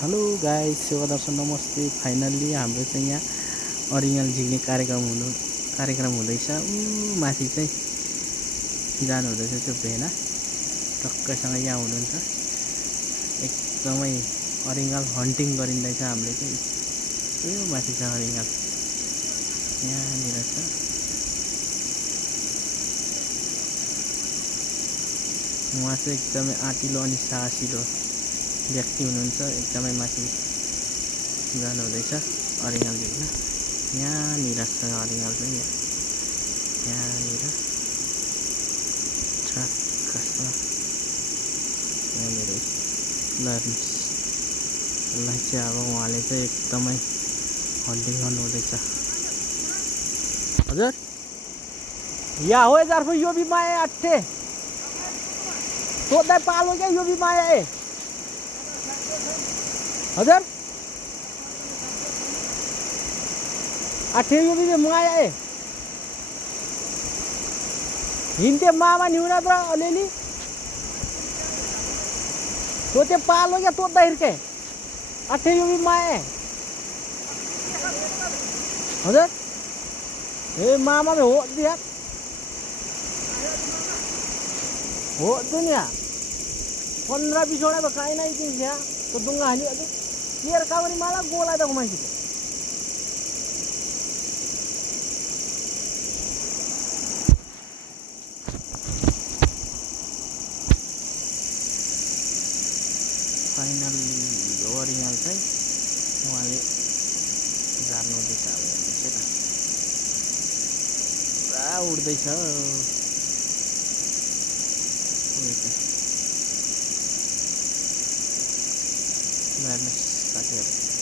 Hello guys, सेवा दर्शन नमस्ते। Finally हाम्रो चाहिँ यहाँ अरियल झिक्ने कार्यक्रम हुँदैछ। माथि चाहिँ जानु हुँदैछ त्यो भेना टक्कैसँग यहाँ हुनुहुन्छ। एकदमै अरिङ्गाल हन्टिङ गरिँदैछ। हामीले चाहिँ त्यो माथि छ अरिङ्गाल, यहाँनिर छ। उहाँ चाहिँ एकदमै आँटिलो अनि साहसिलो व्यक्ति हुनुहुन्छ। एकदमै माथि जानु हुँदैछ अरिङ्गाल झिक्न। यहाँनिर छ अरिङ्गाल चाहिँ, यहाँनिर ठ्याक्क यहाँनिर लर्निसलाई चाहिँ अब उहाँले चाहिँ एकदमै हन्टिङ गर्नुहुँदैछ। हजुर या हो जार्फो यो भी माया अट्ठे तो पालो क्या यो भी माया है। हजुर अट्ठे यो भी माया है। हिंदे मामा निहुना तर अलिअलि तो पालो क्या तो हिर्के अट्ठे यो भी माया है। हजुर ए मामा में हो दिया हो दुनिया 15-20 काहीँ नाही तिन यहाँ तो दुंगा हानी अझै केयर कावरी माला गोला त घुमाइसक्यो। फाइनल्ली अरिङ्गाल चाहिँ उहाँले झार्नु हुँदैछ। अब हेर्नुहोस् है त पुरा उड्दैछ। हेर्नुहोस् साथीहरू।